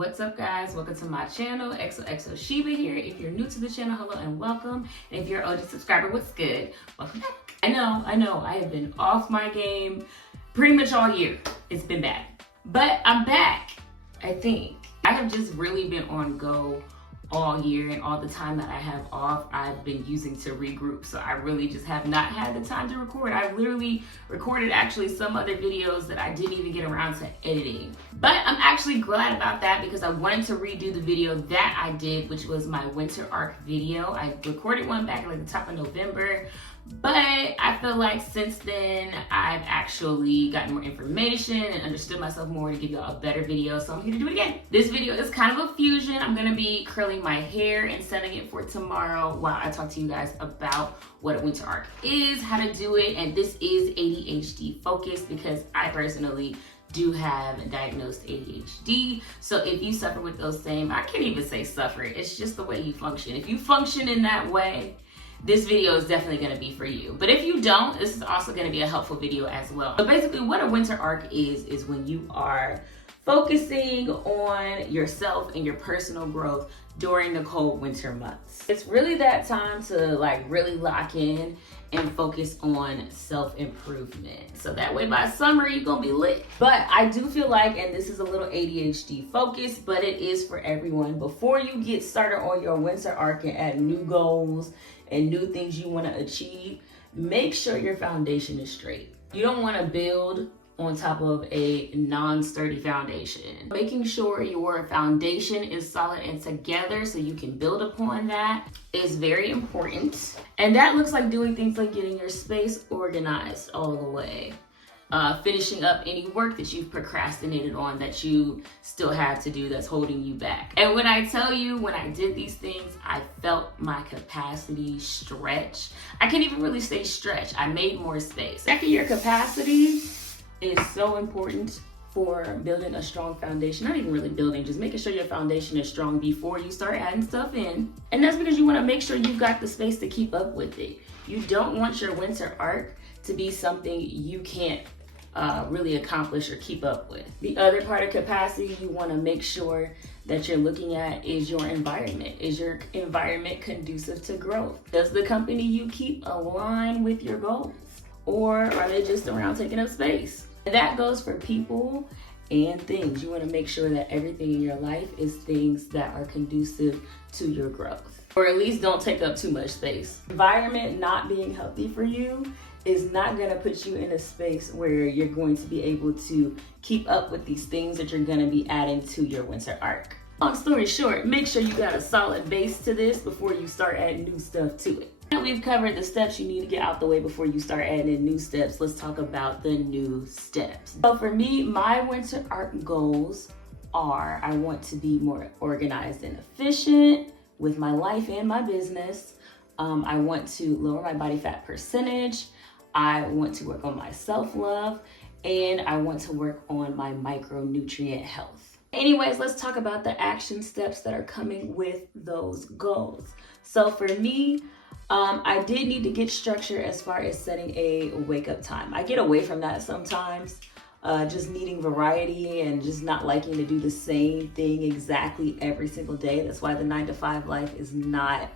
What's up, guys? Welcome to my channel. XOXO Shiba here. If you're new to the channel, hello and welcome. And if you're an OG subscriber, what's good? Welcome back. I know, I have been off my game pretty much all year. It's been bad. But I'm back, I think. I have just really been on go all year, and all the time that I have off, I've been using to regroup. So I really just have not had the time to record. I literally recorded actually some other videos that I didn't even get around to editing. But I'm actually glad about that because I wanted to redo the video that I did, which was my winter arc video. I recorded one back at like the top of November. But I feel like since then, I've actually gotten more information and understood myself more to give y'all a better video. So I'm here to do it again. This video is kind of a fusion. I'm gonna be curling my hair and setting it for tomorrow while I talk to you guys about what a winter arc is, how to do it. And this is ADHD focused because I personally do have diagnosed ADHD. So if you suffer with those same, I can't even say suffer, it's just the way you function. If you function in that way, this video is definitely going to be for you. But if you don't, this is also going to be a helpful video as well. So basically what a winter arc is when you are focusing on yourself and your personal growth during the cold winter months. It's really that time to like really lock in and focus on self-improvement. So that way by summer, you're gonna be lit. But I do feel like, and this is a little ADHD focused, but it is for everyone. Before you get started on your winter arc and add new goals and new things you wanna achieve, make sure your foundation is straight. You don't wanna build on top of a non-sturdy foundation. Making sure your foundation is solid and together so you can build upon that is very important. And that looks like doing things like getting your space organized all the way. Finishing up any work that you've procrastinated on that you still have to do that's holding you back. And when I tell you, when I did these things, I felt my capacity stretch. I can't even really say stretch. I made more space. Checking your capacity is so important for building a strong foundation. Not even really building, just making sure your foundation is strong before you start adding stuff in. And that's because you want to make sure you've got the space to keep up with it. You don't want your winter arc to be something you can't really accomplish or keep up with. The other part of capacity you want to make sure that you're looking at is your environment. Is your environment conducive to growth? Does the company you keep align with your goals? Or are they just around taking up space? That goes for people and things. You want to make sure that everything in your life is things that are conducive to your growth, or at least don't take up too much space. Environment not being healthy for you is not going to put you in a space where you're going to be able to keep up with these things that you're going to be adding to your winter arc. Long story short, make sure you got a solid base to this before you start adding new stuff to it. Now we've covered the steps you need to get out the way before you start adding in new steps. Let's talk about the new steps. So for me, my winter arc goals are, I want to be more organized and efficient with my life and my business. I want to lower my body fat percentage. I want to work on my self-love, and I want to work on my micronutrient health. Anyways, let's talk about the action steps that are coming with those goals. So for me, I did need to get structure as far as setting a wake up time. I get away from that sometimes, just needing variety and just not liking to do the same thing exactly every single day. That's why the 9-to-5 life is not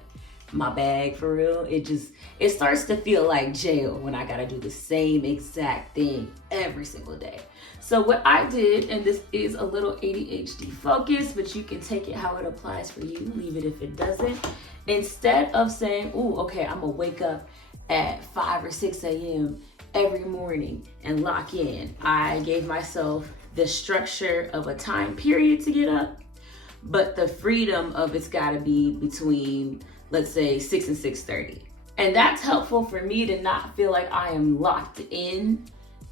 my bag for real. It starts to feel like jail when I gotta do the same exact thing every single day. So what I did, and this is a little ADHD focus, but you can take it how it applies for you, leave it if it doesn't. Instead of saying, ooh, okay, I'm gonna wake up at 5 or 6 a.m. every morning and lock in, I gave myself the structure of a time period to get up, but the freedom of it's gotta be between, let's say, 6 and 6:30. And that's helpful for me to not feel like I am locked in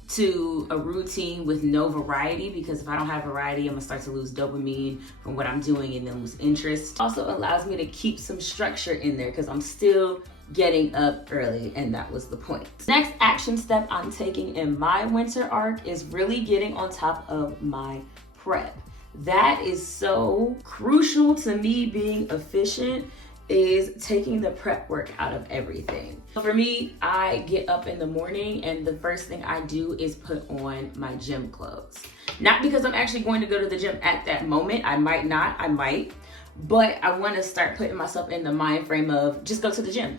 to a routine with no variety, because if I don't have variety, I'm gonna start to lose dopamine from what I'm doing and then lose interest. Also allows me to keep some structure in there because I'm still getting up early, and that was the point. Next action step I'm taking in my winter arc is really getting on top of my prep. That is so crucial to me being efficient is taking the prep work out of everything. For me, I get up in the morning and the first thing I do is put on my gym clothes. Not because I'm actually going to go to the gym at that moment. I might not, I might. But I want to start putting myself in the mind frame of just go to the gym.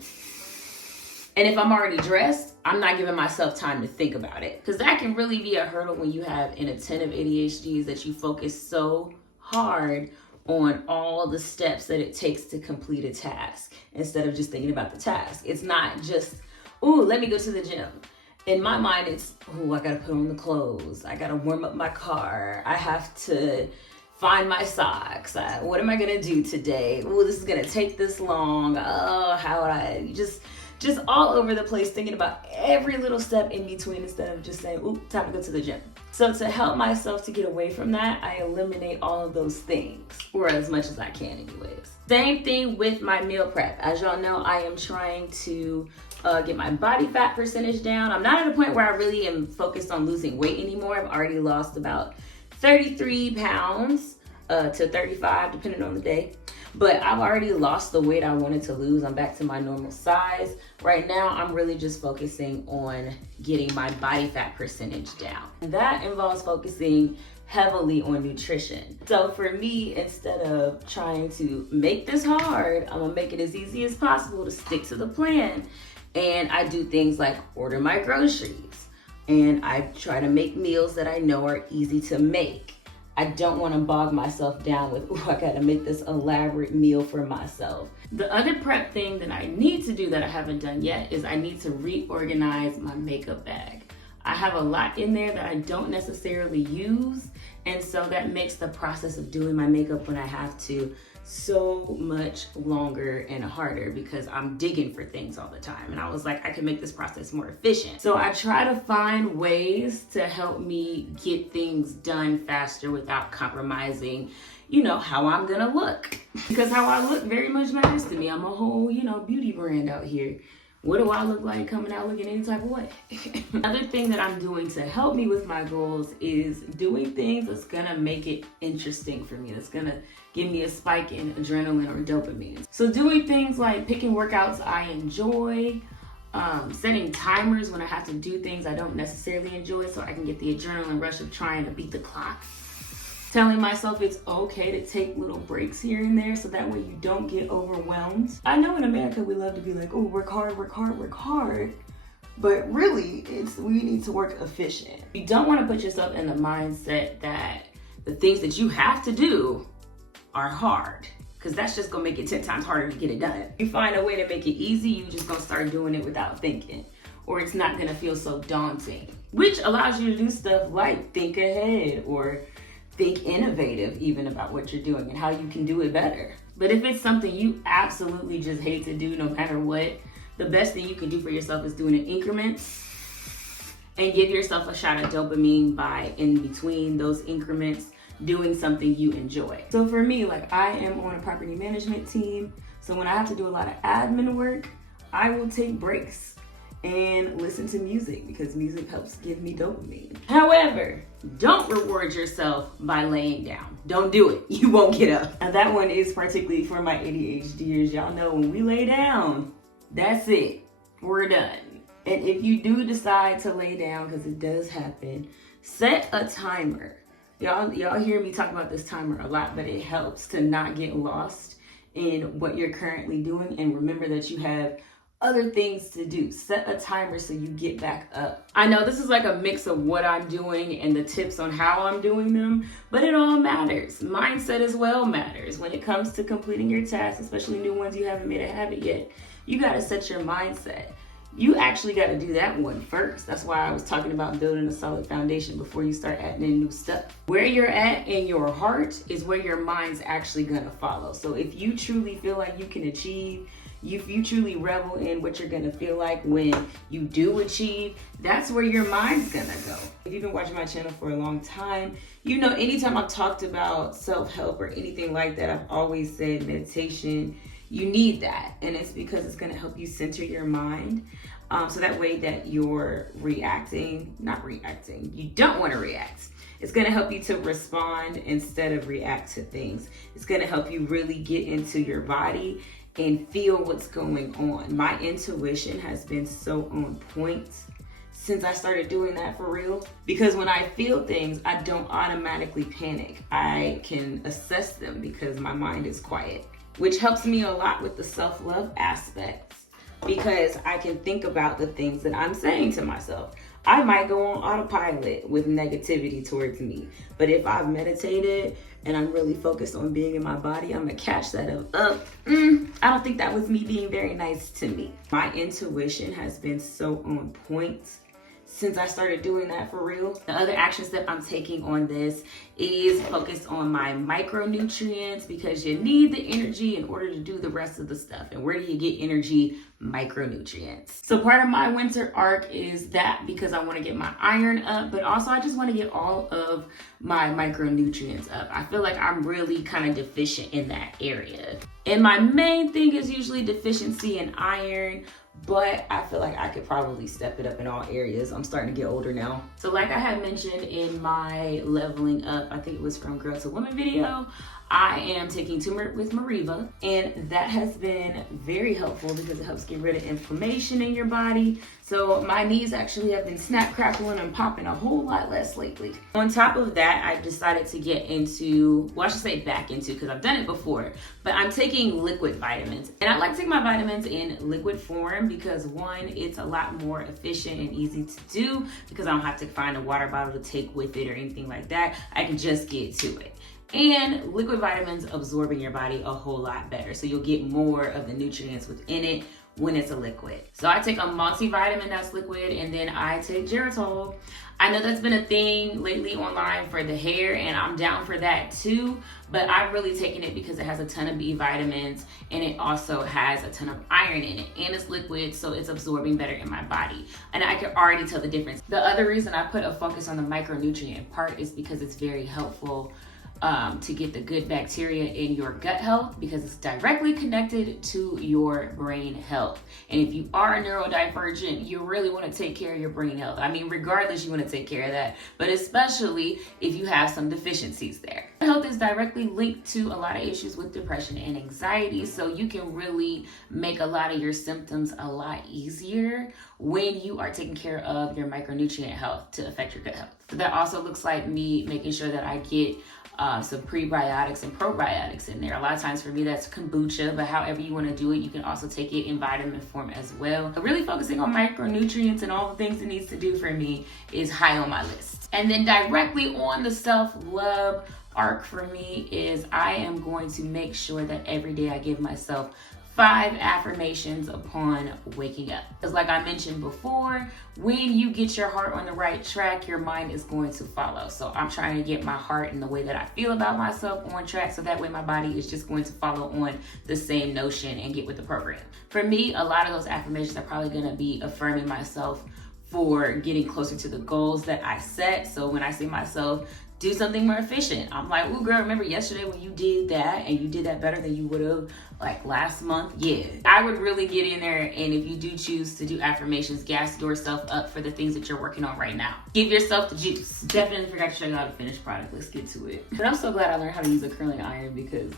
And if I'm already dressed, I'm not giving myself time to think about it. Because that can really be a hurdle when you have an attentive ADHD, is that you focus so hard on all the steps that it takes to complete a task instead of just thinking about the task. It's not just, ooh, let me go to the gym. In my mind, it's, ooh, I gotta put on the clothes. I gotta warm up my car. I have to find my socks. What am I gonna do today? Ooh, this is gonna take this long. Oh, how would I just all over the place, thinking about every little step in between instead of just saying, ooh, time to go to the gym. So to help myself to get away from that, I eliminate all of those things, or as much as I can anyways. Same thing with my meal prep. As y'all know, I am trying to get my body fat percentage down. I'm not at a point where I really am focused on losing weight anymore. I've already lost about 33 pounds to 35, depending on the day. But I've already lost the weight I wanted to lose. I'm back to my normal size. Right now, I'm really just focusing on getting my body fat percentage down. And that involves focusing heavily on nutrition. So for me, instead of trying to make this hard, I'm gonna make it as easy as possible to stick to the plan. And I do things like order my groceries. And I try to make meals that I know are easy to make. I don't want to bog myself down with, ooh, I gotta make this elaborate meal for myself. The other prep thing that I need to do that I haven't done yet is I need to reorganize my makeup bag. I have a lot in there that I don't necessarily use, and so that makes the process of doing my makeup when I have to so much longer and harder because I'm digging for things all the time. And I was like, I can make this process more efficient. So I try to find ways to help me get things done faster without compromising, you know, how I'm gonna look. Because how I look very much matters to me. I'm a whole, you know, beauty brand out here. What do I look like coming out looking any type of way? Another thing that I'm doing to help me with my goals is doing things that's gonna make it interesting for me. That's gonna give me a spike in adrenaline or dopamine. So doing things like picking workouts I enjoy, setting timers when I have to do things I don't necessarily enjoy so I can get the adrenaline rush of trying to beat the clock. Telling myself it's okay to take little breaks here and there so that way you don't get overwhelmed. I know in America we love to be like, oh, work hard, work hard, work hard. But really, we need to work efficient. You don't want to put yourself in the mindset that the things that you have to do are hard, because that's just gonna make it 10 times harder to get it done. You find a way to make it easy, you just gonna start doing it without thinking, or it's not gonna feel so daunting, which allows you to do stuff like think ahead or think innovative even about what you're doing and how you can do it better. But if it's something you absolutely just hate to do no matter what, the best thing you can do for yourself is doing it in increments and give yourself a shot of dopamine by, in between those increments, doing something you enjoy. So for me, like, I am on a property management team, so when I have to do a lot of admin work, I will take breaks and listen to music because music helps give me dopamine. However, don't reward yourself by laying down. Don't do it. You won't get up. And that one is particularly for my ADHDers. Y'all know when we lay down, that's it. We're done. And if you do decide to lay down, because it does happen, set a timer. Y'all hear me talk about this timer a lot, but it helps to not get lost in what you're currently doing and remember that you have other things to do. Set a timer so you get back up. I know this is like a mix of what I'm doing and the tips on how I'm doing them, but it all matters. Mindset as well matters. When it comes to completing your tasks, especially new ones you haven't made a habit yet, you gotta set your mindset. You actually gotta do that one first. That's why I was talking about building a solid foundation before you start adding in new stuff. Where you're at in your heart is where your mind's actually gonna follow. So if you truly feel like you can achieve, if you truly revel in what you're gonna feel like when you do achieve, that's where your mind's gonna go. If you've been watching my channel for a long time, you know anytime I've talked about self-help or anything like that, I've always said meditation, you need that. And it's because it's gonna help you center your mind. So that way that you're you don't wanna react. It's gonna help you to respond instead of react to things. It's gonna help you really get into your body and feel what's going on. My intuition has been so on point since I started doing that for real. Because when I feel things, I don't automatically panic. I can assess them because my mind is quiet, which helps me a lot with the self-love aspects because I can think about the things that I'm saying to myself. I might go on autopilot with negativity towards me, but if I've meditated and I'm really focused on being in my body, I'm gonna catch that up. I don't think that was me being very nice to me. My intuition has been so on point since I started doing that for real. The other action step I'm taking on this is focused on my micronutrients because you need the energy in order to do the rest of the stuff. And where do you get energy? Micronutrients. So part of my winter arc is that because I want to get my iron up, but also I just want to get all of my micronutrients up. I feel like I'm really kind of deficient in that area. And my main thing is usually deficiency in iron, but I feel like I could probably step it up in all areas. I'm starting to get older now. So like I had mentioned in my leveling up, I think it was from Girl to Woman video, I am taking turmeric with Mariva, and that has been very helpful because it helps get rid of inflammation in your body. So my knees actually have been snap, crackling, and popping a whole lot less lately. On top of that, I decided to get into, well, I should say back into, because I've done it before, but I'm taking liquid vitamins. And I like to take my vitamins in liquid form because one, it's a lot more efficient and easy to do because I don't have to find a water bottle to take with it or anything like that. I can just get to it. And liquid vitamins absorb in your body a whole lot better. So you'll get more of the nutrients within it when it's a liquid. So I take a multivitamin that's liquid, and then I take Geritol. I know that's been a thing lately online for the hair, and I'm down for that too, but I've really taken it because it has a ton of B vitamins and it also has a ton of iron in it, and it's liquid, so it's absorbing better in my body. And I can already tell the difference. The other reason I put a focus on the micronutrient part is because it's very helpful to get the good bacteria in your gut health because it's directly connected to your brain health. And if you are a neurodivergent, you really want to take care of your brain health. I mean, regardless, you want to take care of that, but especially if you have some deficiencies there. Health is directly linked to a lot of issues with depression and anxiety, so you can really make a lot of your symptoms a lot easier when you are taking care of your micronutrient health to affect your gut health. So that also looks like me making sure that I get some prebiotics and probiotics in there. A lot of times for me that's kombucha, but however you want to do it, you can also take it in vitamin form as well. But really focusing on micronutrients and all the things it needs to do for me is high on my list. And then directly on the self-love arc for me is I am going to make sure that every day I give myself 5 affirmations upon waking up. Because like I mentioned before, when you get your heart on the right track, your mind is going to follow. So I'm trying to get my heart and the way that I feel about myself on track, so that way my body is just going to follow on the same notion and get with the program. For me, a lot of those affirmations are probably gonna be affirming myself for getting closer to the goals that I set. So when I see myself do something more efficient, I'm like, ooh girl, remember yesterday when you did that and you did that better than you would have like last month? Yeah. I would really get in there, and if you do choose to do affirmations, gas yourself up for the things that you're working on right now. Give yourself the juice. Definitely forgot to show you how to finish product. Let's get to it. But I'm so glad I learned how to use a curling iron because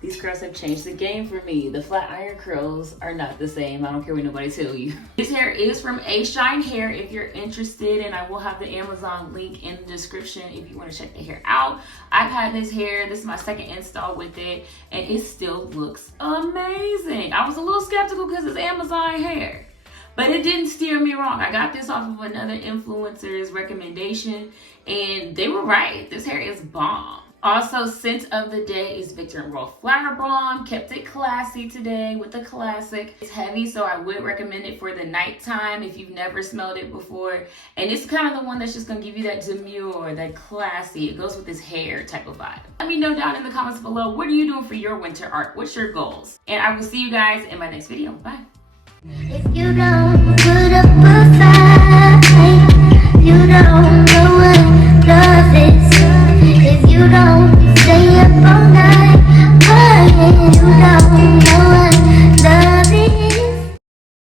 these curls have changed the game for me. The flat iron curls are not the same. I don't care what nobody tell you. This hair is from A Shine Hair if you're interested, and I will have the Amazon link in the description if you want to check the hair out. I've had this hair, this is my second install with it, and it still looks amazing. I was a little skeptical because it's Amazon hair, but it didn't steer me wrong. I got this off of another influencer's recommendation, and they were right. This hair is bomb. Also, scent of the day is Viktor and Rolf Flower Bomb. Kept it classy today with the classic. It's heavy, so I would recommend it for the nighttime if you've never smelled it before. And it's kind of the one that's just gonna give you that demure, that classy. It goes with this hair type of vibe. Let me know down in the comments below, what are you doing for your winter art? What's your goals? And I will see you guys in my next video. Bye. If you don't